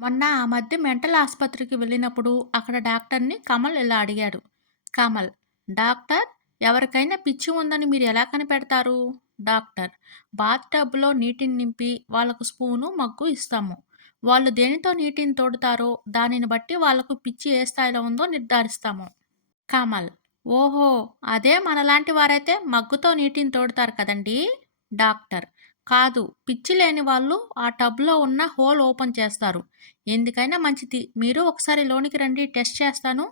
మొన్న ఆ మధ్య మెంటల్ ఆస్పత్రికి వెళ్ళినప్పుడు అక్కడ డాక్టర్ని కమల్ ఇలా అడిగాడు. కమల్: డాక్టర్, ఎవరికైనా పిచ్చి ఉందని మీరు ఎలా కనిపెడతారు? డాక్టర్: బాత్ టబ్లో నీటిని నింపి వాళ్ళకు స్పూను మగ్గు ఇస్తాము. వాళ్ళు దేనితో నీటిని తోడుతారో దానిని బట్టి వాళ్ళకు పిచ్చి ఏ స్థాయిలో ఉందో నిర్ధారిస్తాము. కమల్: ఓహో, అదే మనలాంటి వారైతే మగ్గుతో నీటిని తోడుతారు కదండీ. డాక్టర్: కాదు, పిచ్చి లేని వాళ్ళు ఆ టబ్లో ఉన్న హోల్ ఓపెన్ చేస్తారు. ఎందుకైనా మంచిది, మీరు ఒకసారి లోనికి రండి, టెస్ట్ చేస్తాను.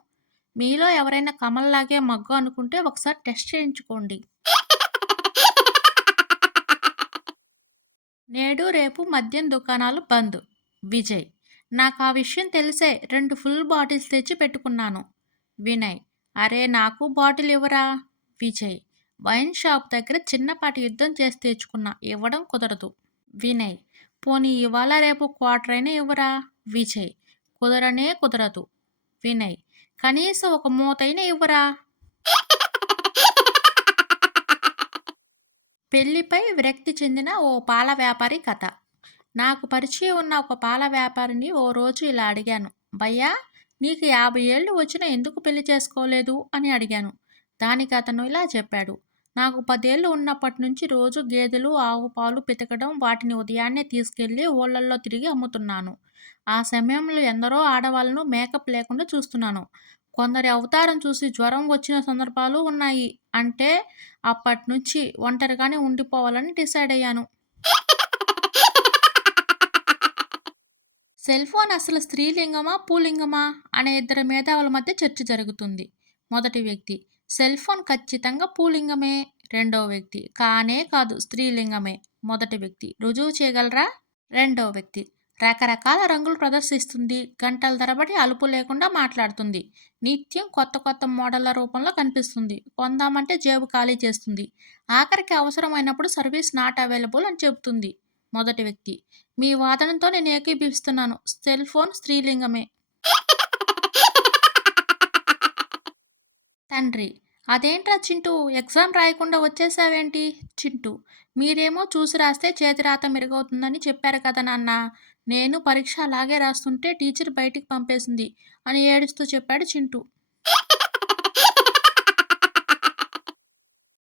మీలో ఎవరైనా కమల్ లాగే మగ్గు అనుకుంటే ఒకసారి టెస్ట్ చేయించుకోండి. నేడు రేపు మద్యం దుకాణాలు బంద్. విజయ్: నాకు ఆ విషయం తెలిసే 2 ఫుల్ బాటిల్స్ తెచ్చి పెట్టుకున్నాను. వినయ్: అరే, నాకు బాటిల్ ఇవ్వరా? విజయ్: వైన్ షాప్ దగ్గర చిన్నపాటి యుద్ధం చేసి తెచ్చుకున్నా, ఇవ్వడం కుదరదు. వినయ్: పోనీ ఇవాళ రేపు క్వార్టరైనా ఇవ్వరా? విజయ్: కుదరనే కుదరదు. వినయ్: కనీసం ఒక మూతైనా ఇవ్వరా? పెళ్లిపై విరక్తి చెందిన ఓ పాల వ్యాపారి కథ. నాకు పరిచయం ఉన్న ఒక పాల వ్యాపారిని ఓ రోజు ఇలా అడిగాను. భయ్యా, నీకు 50 ఏళ్ళు వచ్చినా ఎందుకు పెళ్లి చేసుకోలేదు అని అడిగాను. దానికి అతను ఇలా చెప్పాడు. నాకు 10 ఏళ్ళు ఉన్నప్పటి నుంచి రోజు గేదెలు, ఆవు పాలు పితకడం, వాటిని ఉదయాన్నే తీసుకెళ్లి ఊళ్ళల్లో తిరిగి అమ్ముతున్నాను. ఆ సమయంలో ఎందరో ఆడవాళ్లను మేకప్ లేకుండా చూస్తున్నాను. కొందరి అవతారం చూసి జ్వరం వచ్చిన సందర్భాలు ఉన్నాయి. అంటే అప్పట్నుంచి ఒంటరిగానే ఉండిపోవాలని డిసైడ్ అయ్యాను. సెల్ ఫోన్ అసలు స్త్రీలింగమా, పుల్లింగమా అనే ఇద్దరు మేధావుల మధ్య చర్చ జరుగుతుంది. మొదటి వ్యక్తి: సెల్ ఫోన్ ఖచ్చితంగా పుల్లింగమే. రెండో వ్యక్తి: కానే కాదు, స్త్రీలింగమే. మొదటి వ్యక్తి: రుజువు చేయగలరా? రెండో వ్యక్తి: రకరకాల రంగులు ప్రదర్శిస్తుంది, గంటల తరబడి అలుపు లేకుండా మాట్లాడుతుంది, నిత్యం కొత్త కొత్త మోడళ్ల రూపంలో కనిపిస్తుంది, కొందామంటే జేబు ఖాళీ చేస్తుంది, ఆఖరికి అవసరమైనప్పుడు సర్వీస్ నాట్ అవైలబుల్ అని చెబుతుంది. మొదటి వ్యక్తి: మీ వాదనతో నేను ఏకీభవిస్తున్నాను, సెల్ ఫోన్ స్త్రీలింగమే. తండ్రి: అదేంట్రా చింటూ, ఎగ్జామ్ రాయకుండా వచ్చేసావేంటి? చింటూ: మీరేమో చూసి రాస్తే చేతిరాత మెరుగవుతుందని చెప్పారు కదా నాన్న. నేను పరీక్ష అలాగే రాస్తుంటే టీచర్ బయటికి పంపేసింది అని ఏడుస్తూ చెప్పాడు చింటూ.